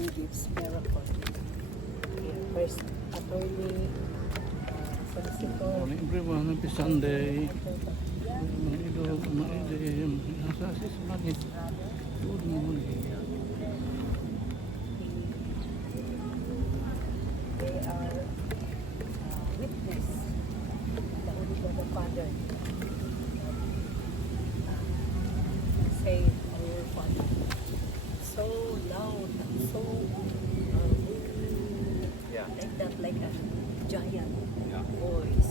One Gives Miracle. Here, first attorney, solicitor. Morning everyone, happy Sunday. Mga idol, mga idim, nasa sis langit. Good morning. They are witness the Holy God the Father. Say our Father. So loud, so like that, like a giant voice.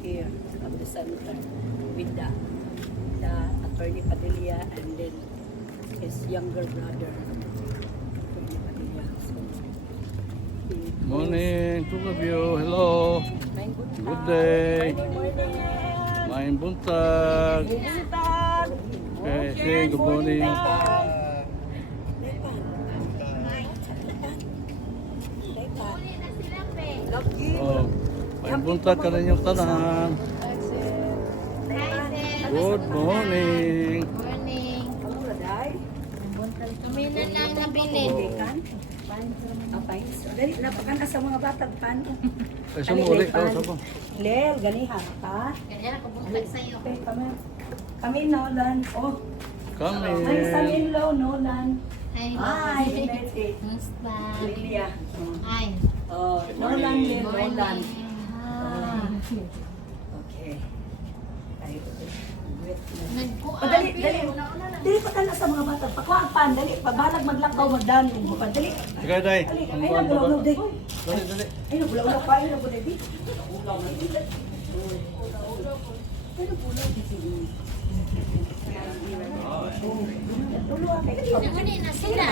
Here at the center with the attorney Padilla and then his younger brother, attorney Padilla. So, Morning, two of you. Hello. Good day. Main buntag. Okay, say good morning. Oh, main buntag ka rin yung tanan. Good morning. Morning. Kami na lang nabili. Dali, napakan sa mga batang pan. Ay, sa muli. Lel, ganiha ka. Kaya ako buntag sa'yo. Okay, kami Nolan. Oh, my Kami. son-in-law Nolan. Hi, Hi. Betty. Musta? Lilia. Hi. Oh, Nolan din, Nolan. Ah. Okay. Ay, wait. Nagkuan. Oh, dali. Dali pa ka na sa mga bata. Pakuha pan, dali. Pabalag maglakaw, magdaan. Dali. Ikaw, Day. Dali. Ay, nagulaw, dali. Dali, dali. Ay, nagulaw pa. Ay, nagulaw, dali. Nahuli na sila.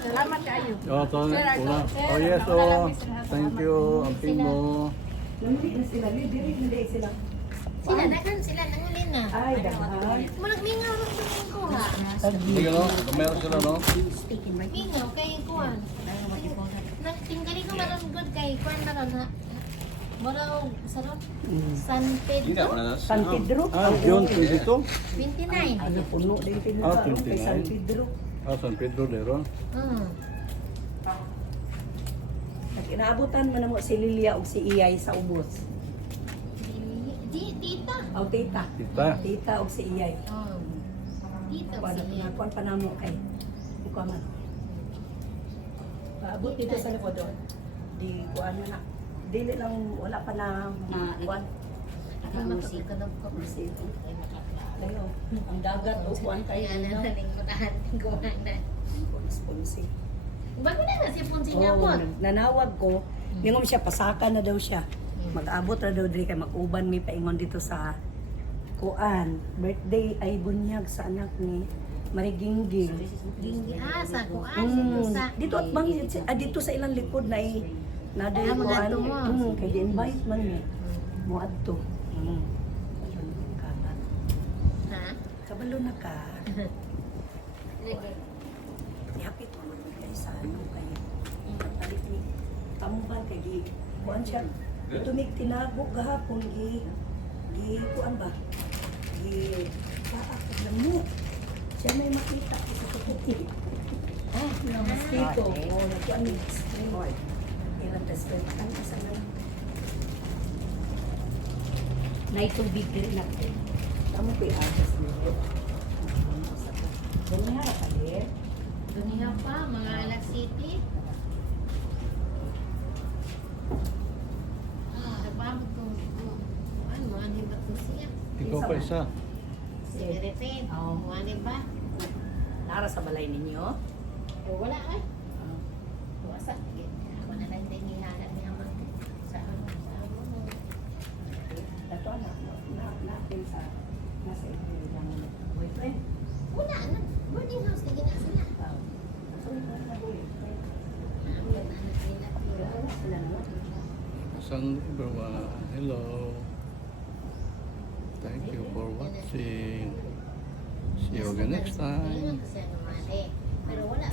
Salamat kayo. Oh, oh, yes, oh. Thank you. Amping mo. Nanguli na sila. Hindi sila. Sila nahuli na. Ay, dahan. Mingaw rin ko ha. Hindi ka, no? Meron sila, no? Mingaw kay kuan. Tinggali ko maron good kay kuan na na. Moro sarap. San Pedro. San Pedro. Ah, June 22? 29. Ano puno din sila. Ah, Kay 29. San Pedro. Ah, San Pedro, Lero. Inaabutan man mo si Lilia o si Iyay sa ubos. Tita. O tita. Tita. Tita o si Iyay. Tita Kuan siya. kuan pa namo kay. Ikaw man. Paabot dito sa likod doon. Di kuan na. Dili lang wala pa na kuan. Ang matutukanap ko. Layo. Ang dagat o kuan kayo. Kaya na nalingkuran. Gumana. Responsi. Bago na si Ponsi niya po. Nanawag ko. Ngom siya pasaka na daw siya. Mag-abot na daw diri kay mag-uban mi paingon dito sa kuan. Birthday ay bunyag sa anak ni Marigingging. Sa kuan. Sa Dito at bang dito sa ilang likod na na Ah, mga kuan. ato mo. Kay di-invite man mi. Mo adto. Ha? Kabalo na ka. Yapit mo man kay sa ano kay palit ni pamuban kay di kuan siya. Ito mig tinago gahapon gi kuan ba? Gi paakot lang mo. Siya may makita ko sa puti. Ah, na mosquito. Oh, kuan ni. Ilang desperate ang kasalan. Na itubig din natin. Tamo ko i-adjust nito. Doon nga ka din. Dunia pa, mga Alag City. Nababot ko. Ano, ano ba ito siya? Ikaw pa isa. Sigaretin. Ano ba? Nara sa balay ninyo. Wala ay. Wasa. Ako na lang din nilalat niya mag sa ano. Dato natin sa nasa ito lang boyfriend. Wala na. Boarding house na gina sila. So, ito na boyfriend. Wala Sila naman. San everyone. Hello. Thank you for watching. See you again next time. Pero wala.